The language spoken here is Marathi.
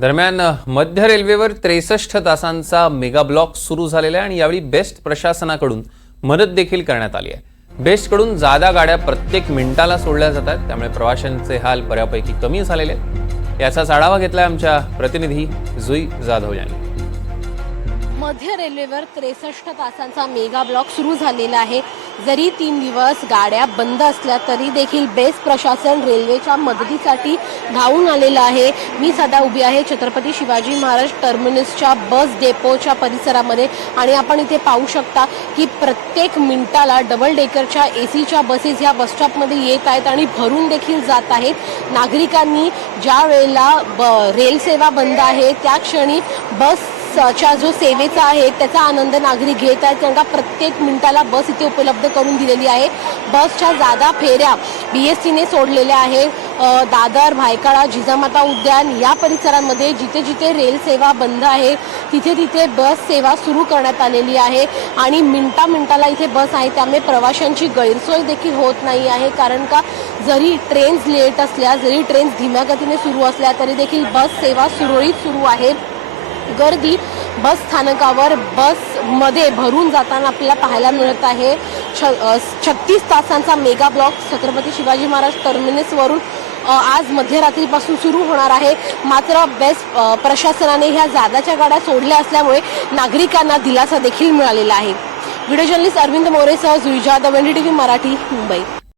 दरम्यान मध्य रेल्वेवर त्रेसष्ट तासांचा मेगा ब्लॉक सुरू झालेला आहे आणि यावेळी बेस्ट प्रशासनाकडून मदत देखील करण्यात आली आहे. बेस्टकडून जादा गाड्या प्रत्येक मिनिटाला सोडल्या जातात त्यामुळे प्रवाशांचे हाल बऱ्यापैकी कमी झालेले आहेत. याचाच आढावा घेतला आमच्या प्रतिनिधी जुई जाधव यांनी. मध्य रेल्वेवर त्रेसष्ट तासांचा मेगा ब्लॉक सुरू झालेला आहे. जरी तीन दिवस गाड्या बंद असल्या तरी देखील बेस्ट प्रशासन रेल्वेच्या मदतीसाठी धावून आलेलं आहे. मी सध्या उभी आहे. छत्रपती शिवाजी महाराज टर्मिनसच्या बस डेपोच्या परिसरामध्ये आणि आपण इथे पाहू शकता की प्रत्येक मिनिटाला डबल डेकरच्या ए सीच्या बसेस ह्या बसस्टॉपमध्ये येत आहेत आणि भरून देखील जात आहेत. नागरिकांनी ज्या वेळेला ब रेलसेवा बंद आहे त्या क्षणी बस च्या जो सेवेचा आहे त्याचा आनंद नागरिक घेत आहेत. त्यांना प्रत्येक मिनिटाला बस इथे उपलब्ध करून दिलेली आहे. बसच्या जादा फेऱ्या बी एस सीने सोडलेल्या आहे दादर भायखळा जिजामाता उद्यान या परिसरांमध्ये जिथे जिथे रेल सेवा बंद आहे तिथे तिथे बस सेवा सुरू करण्यात आलेली आहे. आणि मिनटा मिनटाला इथे बस आहे त्यामुळे प्रवाशांची गैरसोय देखील होत नाही आहे. कारण का जरी ट्रेन्स लेट असल्या जरी ट्रेन्स धीम्या गतीने सुरू असल्या तरी देखील बस सेवा सुरळीत सुरू आहे. गर्दी बस स्थानकावर बसमध्ये भरून जाताना आपल्याला पाहायला मिळत आहे. छ छत्तीस तासांचा मेगा ब्लॉक छत्रपती शिवाजी महाराज टर्मिनसवरून आज मध्यरात्रीपासून सुरू होणार आहे. मात्र बेस्ट प्रशासनाने ह्या जादाच्या गाड्या सोडल्या असल्यामुळे नागरिकांना दिलासा देखील मिळालेला आहे. व्हिडिओ जर्नलिस्ट अरविंद मोरेसह जुईजा the D T V Marathi Mumbai.